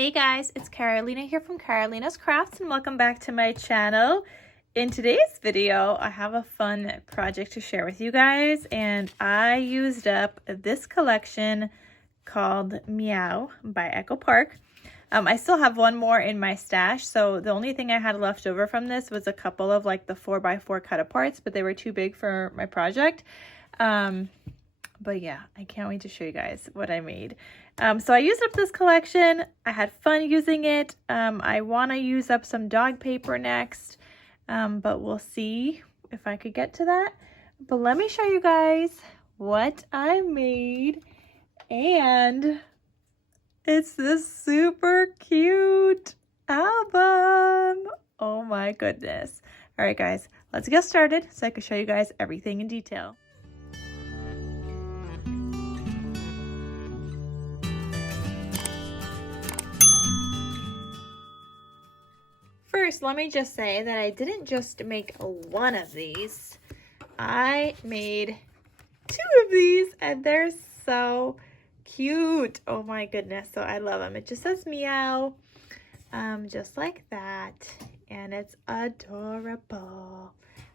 Hey guys, it's Carolina here from KarolinasKrafts and welcome back to my channel. In today's video, I have a fun project to share with you guys, and I used up this collection called MEOW by Echo Park. I still have one more in my stash, so the only thing I had left over from this was a couple of like the 4x4 cut aparts, but they were too big for my project. But yeah, I can't wait to show you guys what I made. So I used up this collection. I had fun using it. I want to use up some dog paper next, but we'll see if I could get to that. But let me show you guys what I made. And it's this super cute album. Oh my goodness. All right, guys, let's get started so I can show you guys everything in detail. First, let me just say that I didn't just make one of these. I made two of these, and they're so cute. Oh my goodness, so I love them. It just says MEOW, just like that, and it's adorable.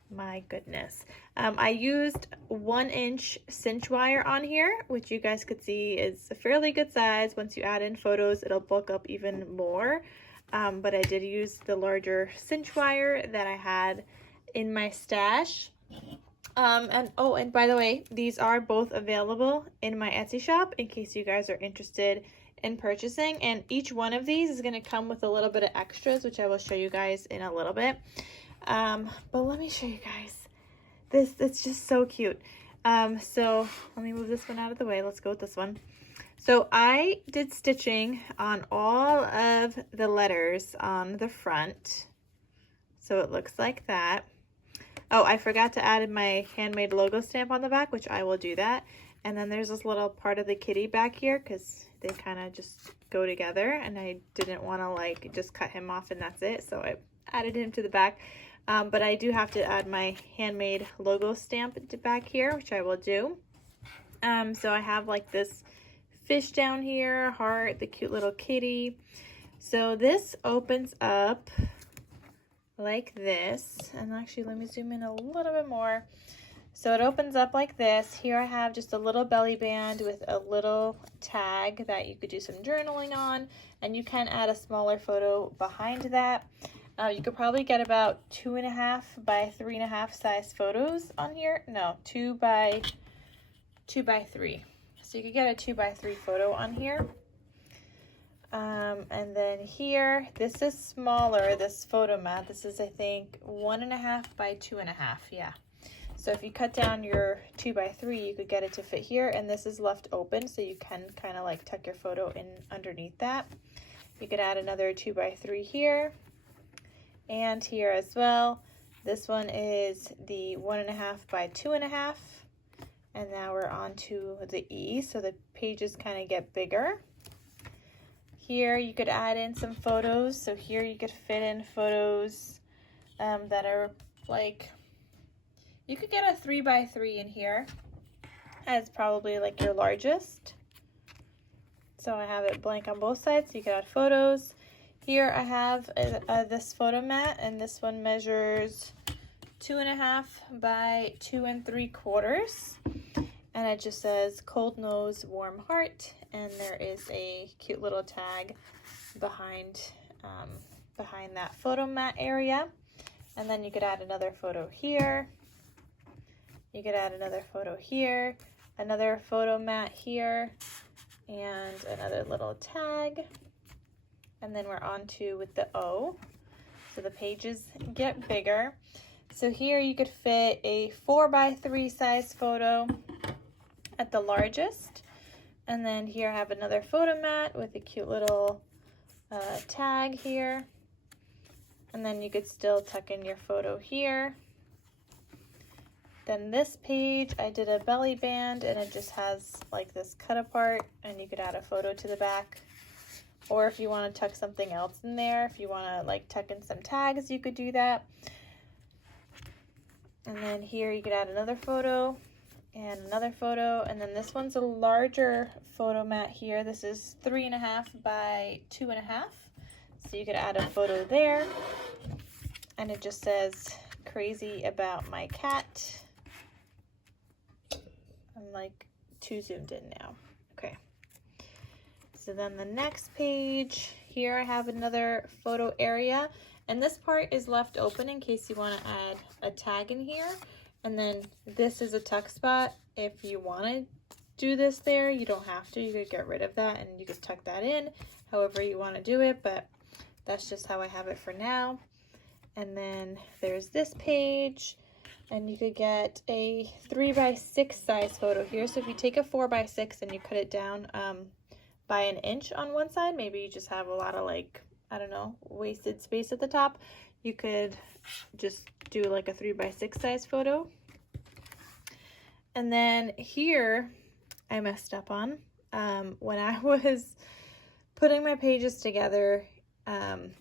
My goodness. I used 1-inch cinch wire on here, which you guys could see is a fairly good size. Once you add in photos, it'll bulk up even more. But I did use the larger cinch wire that I had in my stash. And by the way, these are both available in my Etsy shop in case you guys are interested in purchasing. And each one of these is going to come with a little bit of extras, which I will show you guys in a little bit. But let me show you guys this. It's just so cute. So let me move this one out of the way. Let's go with this one. So I did stitching on all of the letters on the front. So it looks like that. Oh, I forgot to add my handmade logo stamp on the back, which I will do that. And then there's this little part of the kitty back here because they kind of just go together, and I didn't want to like just cut him off and that's it. So I added him to the back. But I do have to add my handmade logo stamp back here, which I will do. So I have like this fish down here, heart, the cute little kitty. So this opens up like this, and actually let me zoom in a little bit more. So it opens up like this. Here I have just a little belly band with a little tag that you could do some journaling on, and you can add a smaller photo behind that. You could probably get about 2.5 by 3.5 size photos on here. No, 2 by 3. So you could get a 2 by 3 photo on here. And then here, this is smaller, this photo mat. This is, I think, 1.5 by 2.5. Yeah. So if you cut down your 2 by 3, you could get it to fit here. And this is left open, so you can kind of like tuck your photo in underneath that. You could add another 2 by 3 here and here as well. This one is the 1.5 by 2.5. And now we're on to the E, so the pages kind of get bigger. Here you could add in some photos. So here you could fit in photos that are like, you could get a 3 by 3 in here as probably like your largest. So I have it blank on both sides, so you could add photos. Here I have this photo mat, and this one measures 2.5 by 2 3/4, and it just says cold nose, warm heart, and there is a cute little tag behind that photo mat area. And then you could add another photo here. You could add another photo here, another photo mat here, and another little tag. And then we're on to with the O. So the pages get bigger. So here you could fit a 4 by 3 size photo at the largest. And then here I have another photo mat with a cute little tag here. And then you could still tuck in your photo here. Then this page, I did a belly band, and it just has like this cut apart, and you could add a photo to the back. Or if you want to tuck something else in there, if you want to like tuck in some tags, you could do that. And then here you could add another photo. and another photo, and then this one's a larger photo mat here. This is 3.5 by 2.5, so you could add a photo there, and it just says crazy about my cat. I'm like too zoomed in now. Okay, so then the next page here, I have another photo area, and this part is left open in case you want to add a tag in here. And then this is a tuck spot. If you want to do this there, you don't have to. You could get rid of that and you could tuck that in however you want to do it, but that's just how I have it for now. And then there's this page, and you could get a 3x6 size photo here. So if you take a 4x6 and you cut it down by 1 inch on one side, maybe you just have a lot of, like, I don't know, wasted space at the top, you could just do like a 3x6 size photo. And then here I messed up on when I was putting my pages together.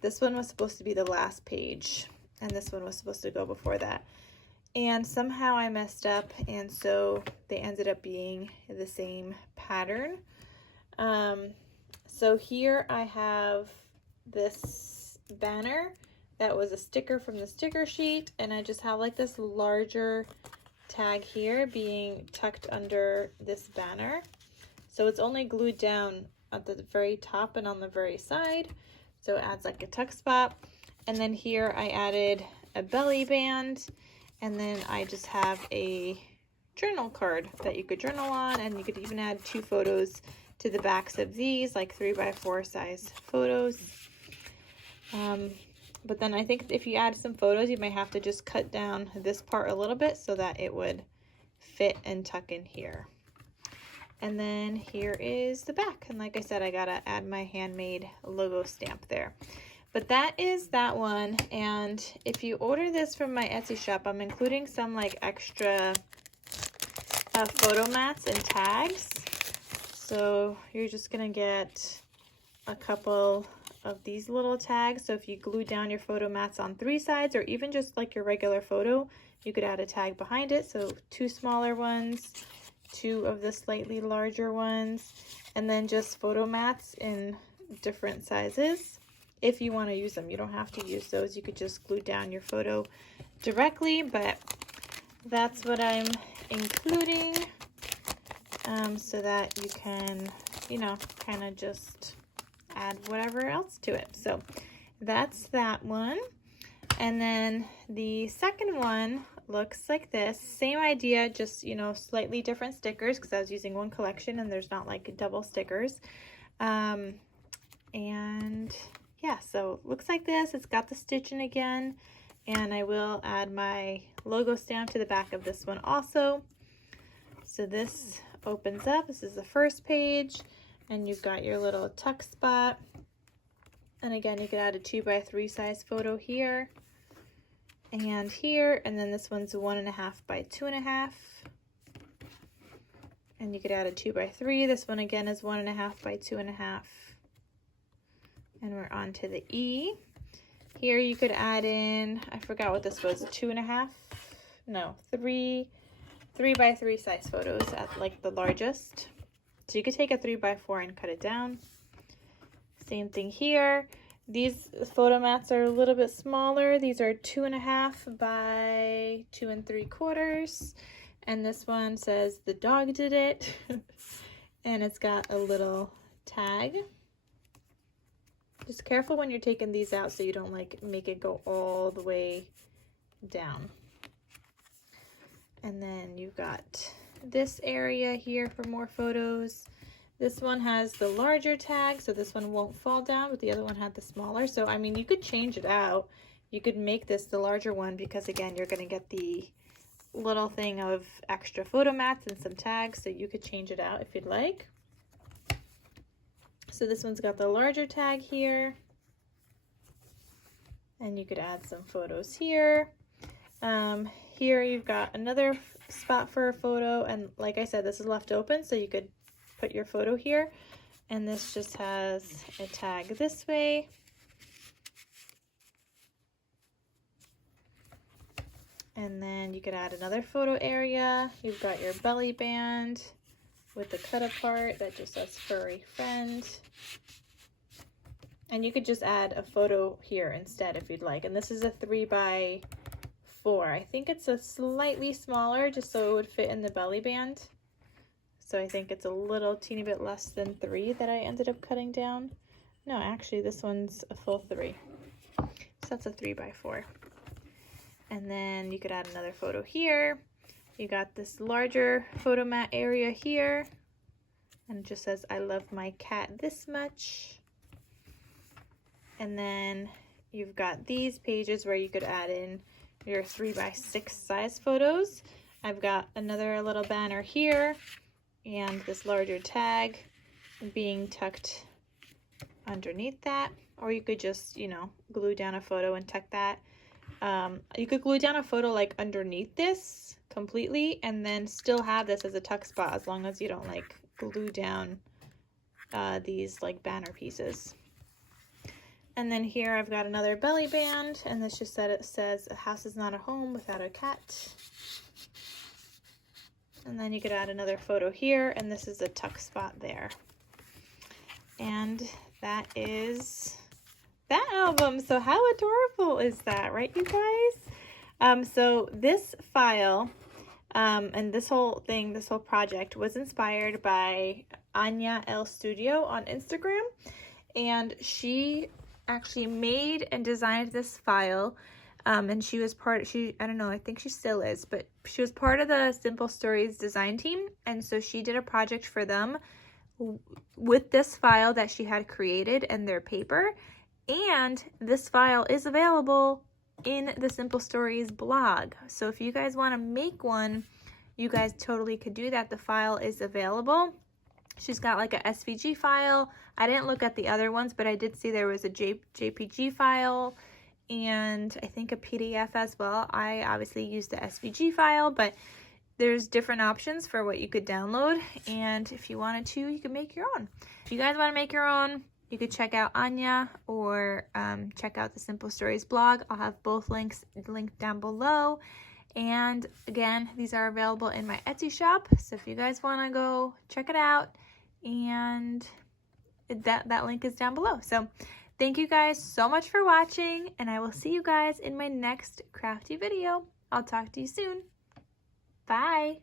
This one was supposed to be the last page, and this one was supposed to go before that, and somehow I messed up, and so they ended up being the same pattern. So here I have this banner that was a sticker from the sticker sheet, and I just have like this larger tag here being tucked under this banner. So it's only glued down at the very top and on the very side, so it adds like a tuck spot. And then here I added a belly band, and then I just have a journal card that you could journal on, and you could even add 2 photos to the backs of these, like 3x4 size photos. But then I think if you add some photos, you might have to just cut down this part a little bit so that it would fit and tuck in here. And then here is the back. And like I said, I gotta add my handmade logo stamp there. But that is that one. And if you order this from my Etsy shop, I'm including some like extra photo mats and tags. So you're just gonna get a couple of these little tags. So if you glue down your photo mats on 3 sides, or even just like your regular photo, you could add a tag behind it. So 2 smaller ones, 2 of the slightly larger ones, and then just photo mats in different sizes. If you want to use them, you don't have to use those. You could just glue down your photo directly, but that's what I'm including, so that you can, you know, kind of just add whatever else to it. So that's that one. And then the second one looks like this. Same idea, just, you know, slightly different stickers because I was using one collection and there's not like double stickers. And yeah, so it looks like this. It's got the stitching again, and I will add my logo stamp to the back of this one also. So this opens up. This is the first page, and you've got your little tuck spot. And again, you could add a 2x3 size photo here and here, and then this one's 1.5 by 2.5. And you could add a 2x3. This one again is 1.5 by 2.5. And we're on to the E. Here you could add in, I forgot what this was, 2.5? No, 3x3 size photos at like the largest. So you could take a 3x4 and cut it down. Same thing here. These photo mats are a little bit smaller. These are 2.5 by 2 3/4. And this one says the dog did it. And it's got a little tag. Just careful when you're taking these out so you don't like make it go all the way down. And then you've got this area here for more photos. This one has the larger tag, so this one won't fall down, but the other one had the smaller. So, I mean, you could change it out. You could make this the larger one because, again, you're going to get the little thing of extra photo mats and some tags, so you could change it out if you'd like. So this one's got the larger tag here, and you could add some photos here. Here you've got another spot for a photo, and like I said, this is left open, so you could put your photo here, and this just has a tag this way. And then you could add another photo area. You've got your belly band with the cut apart that just says furry friend. And you could just add a photo here instead if you'd like. And this is a 3x4. I think it's a slightly smaller just so it would fit in the belly band. So I think it's a little teeny bit less than 3 that I ended up cutting down. No, actually this one's a full 3. So that's a 3x4. And then you could add another photo here. You got this larger photo mat area here. And it just says, I love my cat this much. And then you've got these pages where you could add in your 3x6 size photos. I've got another little banner here and this larger tag being tucked underneath that. Or you could just, you know, glue down a photo and tuck that. You could glue down a photo like underneath this completely and then still have this as a tuck spot as long as you don't like glue down these like banner pieces. And then here I've got another belly band, and this just says a house is not a home without a cat. And then you could add another photo here, and this is a tuck spot there. And that is that album. So how adorable is that, right, you guys? So this file and this whole project was inspired by Anya L Studio on Instagram, and she actually made and designed this file, and she was I don't know, I think she still is, but she was part of the Simple Stories design team, and so she did a project for them with this file that she had created and their paper, and this file is available in the Simple Stories blog. So if you guys want to make one, you guys totally could do that. The file is available. She's got like a SVG file. I didn't look at the other ones, but I did see there was a JPG file and I think a PDF as well. I obviously used the SVG file, but there's different options for what you could download. And if you wanted to, you could make your own. If you guys want to make your own, you could check out Anya or check out the Simple Stories blog. I'll have both links linked down below. And again, these are available in my Etsy shop. So if you guys want to go check it out, and that link is down below. So thank you guys so much for watching, and I will see you guys in my next crafty video. I'll talk to you soon. Bye.